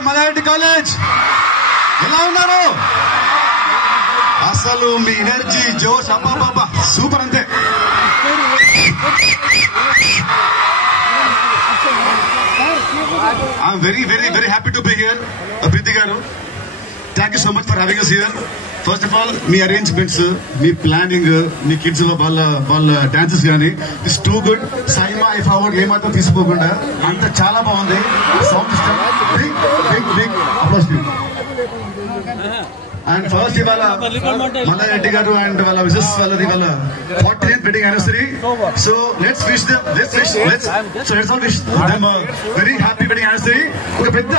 Hi Mallareddy college, ఎలా ఉన్నారు? అసలు మీ ఎనర్జీ జోష్ అబ్బా సూపర్ అంతే. I'm very very very happy to be here. Preethi garu, thank you so much for having us here. First of all మీ arrangements, మీ ప్లానింగ్, మీ కిడ్స్ వాళ్ళ డాన్సెస్ కానీ ఇట్స్ టూ గుడ్. సైమా ఇఫ్ అవర్ ఏమాత్రం తీసుకోకుండా అంత చాలా బాగుంది. Sound system big applause. And first ఇవాళ మల్లారెడ్డి గారు అండ్ వాళ్ళ మిసెస్ వాళ్ళది వాళ్ళ 49th wedding anniversary. So let's wish them, let's all wish them very happy wedding anniversary. ఒక పెద్ద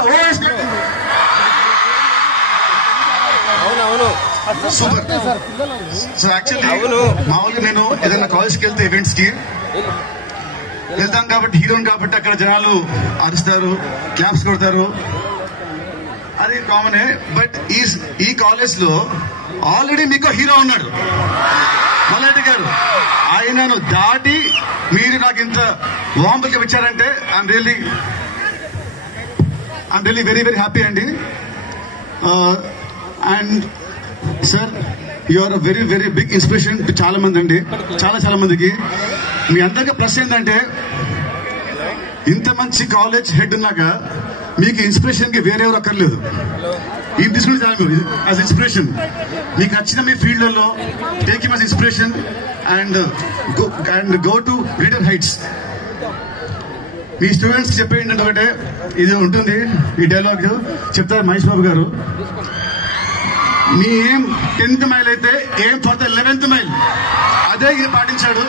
సూపర్. సో యాక్చువల్లీ మామూలుగా నేను ఏదైనా కాలేజ్కి వెళ్తే ఈవెంట్స్ కి వెళ్తాను కాబట్టి, హీరోయిన్ కాబట్టి అక్కడ జనాలు అరుస్తారు, క్లాప్స్ కొడతారు, అది కామనే. బట్ ఈ కాలేజ్ లో ఆల్రెడీ మీకు హీరో ఉన్నాడు మల్లారెడ్డి గారు. ఆయనను దాటి మీరు నాకు ఇంత వామ్ వెల్కమ్ ఇచ్చారంటే I'm really very very happy అండి. And sir, you are very very big inspiration to చాలా మంది అండి, చాలా మందికి. మీ అందరికీ ప్లస్ ఏంటంటే ఇంత మంచి కాలేజ్ హెడ్ ఉన్నాక మీకు ఇన్స్పిరేషన్ కి వేరెవరు అక్కర్లేదు. ఇది తీసుకుని చాలు మీరు యాజ్ ఇన్స్పిరేషన్. మీకు నచ్చిన మీ ఫీల్డ్లలో take him as inspiration and go to greater heights. మీ స్టూడెంట్స్ చెప్పేయండి ఒకటే, ఇది ఉంటుంది ఈ డైలాగ్ చెప్తారు మహేష్ బాబు గారు. మీ ఏం 10th మైల్ అయితే ఏం ఫర్ ద 11th మైల్, అదే ఇది పాటించాడు.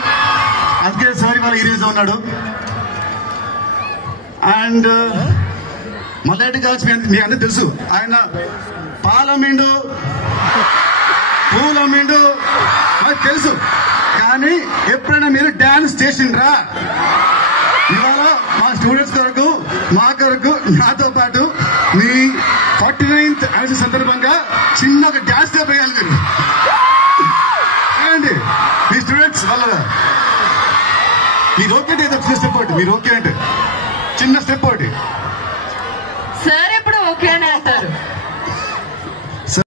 అందుకే సార్ ఇవాళ ఈ రీజ్ ఉన్నాడు. అండ్ మల్లారెడ్డి గారు మీ అందరూ తెలుసు, ఆయన పాలమిండు పూలమిండు మనకు తెలుసు. కానీ ఎప్పుడైనా మీరు డాన్స్ చేసిండ్రా? ఇవాళ మా స్టూడెంట్స్ కొరకు, మా కొరకు, నాతో పాటు మీ 49th యానివర్సరీ సందర్భంగా చిన్న ఒక డాన్స్ స్టెప్ వేయాలి మీరు. చేయండి మీ స్టూడెంట్స్ వల్ల. మీరు ఓకే అంటే చిన్న స్టెప్ ఒకటి, మీరు ఓకే అంటే చిన్న స్టెప్ ఒకటి. సార్ ఎప్పుడు ఓకే అని అంటారు.